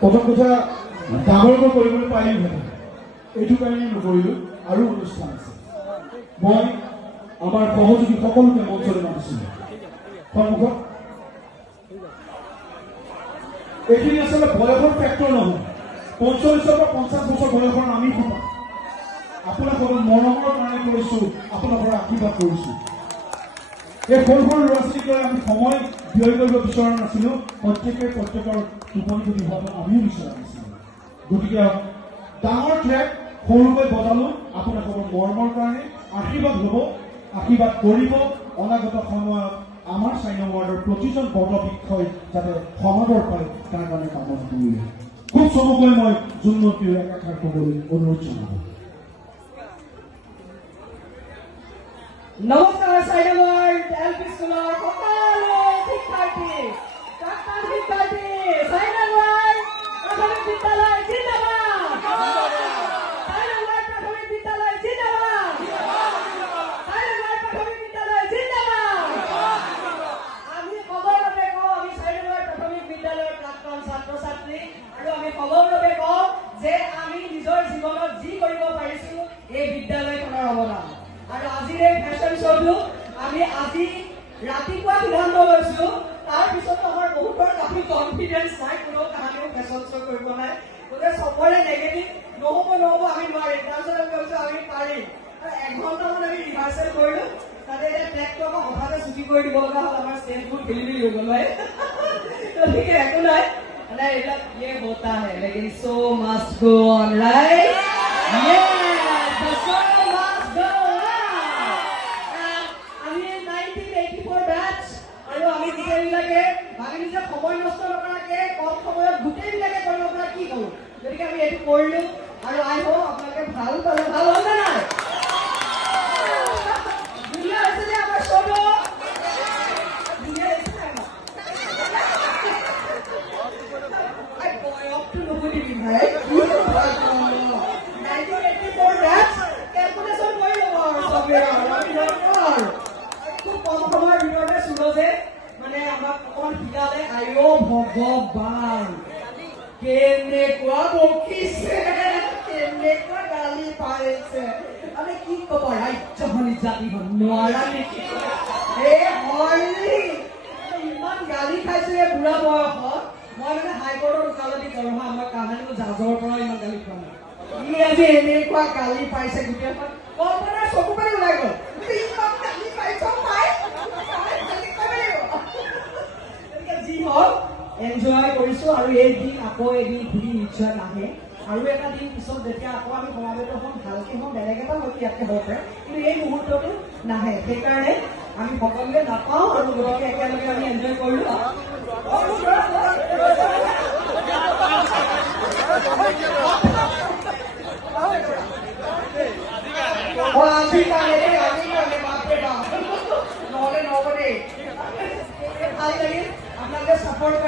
প্ৰথম কথা ডাঙৰকৈ কৰিবলৈ পাৰিলোহেঁতেন, এইটো কাৰণে নকৰিলোঁ। আৰু অনুষ্ঠান আছে, মই আমাৰ সহযোগী সকলোকে মঞ্চলৈ মাতিছিলোঁ সন্মুখত। এইখিনি আচলতে বয়সৰ ফেক্টৰ নহয়, 45 পৰা 50 বছৰ বয়সৰ আমি সোপা আপোনালোকৰ মৰমৰ কাৰণে কৰিছোঁ, আপোনালোকৰ আশীৰ্বাদ কৰিছোঁ। এই সৰু সৰু ল'ৰা ছোৱালীক আমি সময় ব্যয় কৰিব বিচৰা নাছিলোঁ, প্ৰত্যেকৰ টোপনি ক্ষতি হোৱাটো আমিও বিচৰা নাছিলোঁ। গতিকে ডাঙৰ ট্ৰেক সৰুকৈ বজালোঁ আপোনালোকৰ মৰমৰ কাৰণে। আশীৰ্বাদ ল'ব, আশীৰ্বাদ কৰিব। অনাগত সময়ত আমাৰ 4 নং ৱাৰ্ডৰ প্ৰতিজন বটবৃক্ষই যাতে সমাদৰ পায় তাৰ কাৰণে কামনা কৰিলে। খুব চমুকৈ মই জোনমন্ত্ৰীৰ একাষাৰ ক'বলৈ অনুৰোধ জনাব। নমস্কাৰ। 4 নং ৱাৰ্ড LP স্কুলৰ সকলো শিক্ষাৰ্থী, প্ৰাক্তন শিক্ষাৰ্থী, 4 নং ৱাৰ্ড প্ৰাথমিক বিদ্যালয় জিন্দাবাদ, 4 নং ৱাৰ্ড প্ৰাথমিক বিদ্যালয় জিন্দাবাদ, 4 নং ৱাৰ্ড প্ৰাথমিক বিদ্যালয় জিন্দাবাদ। আমি সগৌৰৱে কওঁ, আমি 4 নং ৱাৰ্ড প্ৰাথমিক বিদ্যালয়ৰ প্ৰাক্তন ছাত্ৰ ছাত্ৰী, আৰু আমি সগৌৰৱে কওঁ যে আমি নিজৰ জীৱনত যি কৰিব পাৰিছোঁ এই বিদ্যালয়খনৰ অৱদান। আৰু আজিৰ এই ফেশ্বন শ্ব'টো আমি আজি ৰাতিপুৱা সিদ্ধান্ত লৈছোঁ, তাৰপিছত আমাৰ বহুতৰ কাফি কনফিডেঞ্চ নাই, কোনো কাহানিও ফেশ্বন শ্ব' কৰিব নাই। গতিকে চবৰে নেগেটিভ নহ'ব আমি নোৱাৰিম। তাৰপিছত আমি ভাবিছোঁ আমি পাৰিম। আৰু 1 ঘণ্টামান আমি ৰিহাৰ্চেল কৰিলোঁ। তাতে এতিয়া ট্ৰেকটো আকৌ হঠাতে ছুটি কৰি দিব লগা হ'ল, আমাৰ ষ্টেজবোৰ খেলি মেলি হৈ গ'ল। গতিকে একো নাই, মানে এইবিলাক ইয়ে হতা হে, লেকিন show' must go on, right? সময় নষ্ট নকৰাকে কম সময়ত গোটেইবিলাকে কৰিব পৰা কি কৰোঁ, গতিকে আমি এইটো কৰিলোঁ। আৰু আই হোপ আপোনালোকে ভাল পালে। ভাল হ'ল নে নাই? ধুনীয়া হৈছে যে আমাৰ শ্ব'টো, ধুনীয়া হৈছে নাই? বয়সটো নুসুধিবি ভাই, 1984 বেটছ কেলকুলেশ্যন কৰি ল'ব আৰু চবেই। খুব কম সময়ৰ ভিতৰতে সুৰজে মানে আমাক অকমান শিকালে। আইঅ ভগৱান, কেনেকুৱা বকিছে, কেনেকুৱা গালি পাৰিছে, মানে কি ক'ব, ৰাজ্যখনি জাতিখন নোৱাৰা নেকি? ইমান গালি খাইছে বুঢ়া বয়সত। মই মানে হাইকোৰ্টৰ ওকালতি কৰোঁ, আমাৰ কাহানিও জাজৰ পৰা ইমান গালি খোৱা নাই। ই আজি এনেকুৱা গালি পাইছে, গোটেইখন কল্পনাৰ চকু পানী ওলাই গ'ল। ইমান গালি পাইছ যি হওক এনজয় কৰিছোঁ। আৰু এই দিন আকৌ এদিন ঘূৰি নিশ্চয় নাহে। আৰু এটা দিন পিছত যেতিয়া আকৌ আমি সমাবেত হ'ম, ভালকৈ হ'ম, বেলেগ এটা হয়তো ইয়াতে হ'ব পাৰে, কিন্তু এই মুহূৰ্তটো নাহে। সেইকাৰণে আমি সকলোৱে নাপাওঁ, আৰু গতিকে একেলগে আমি এনজয় কৰিলোঁ। আজিৰ কাৰণে বাপৰে বাপ, নহ'লে নহ'ব দেই। ভাল লাগিল আপোনালোকে ছাপোৰ্ট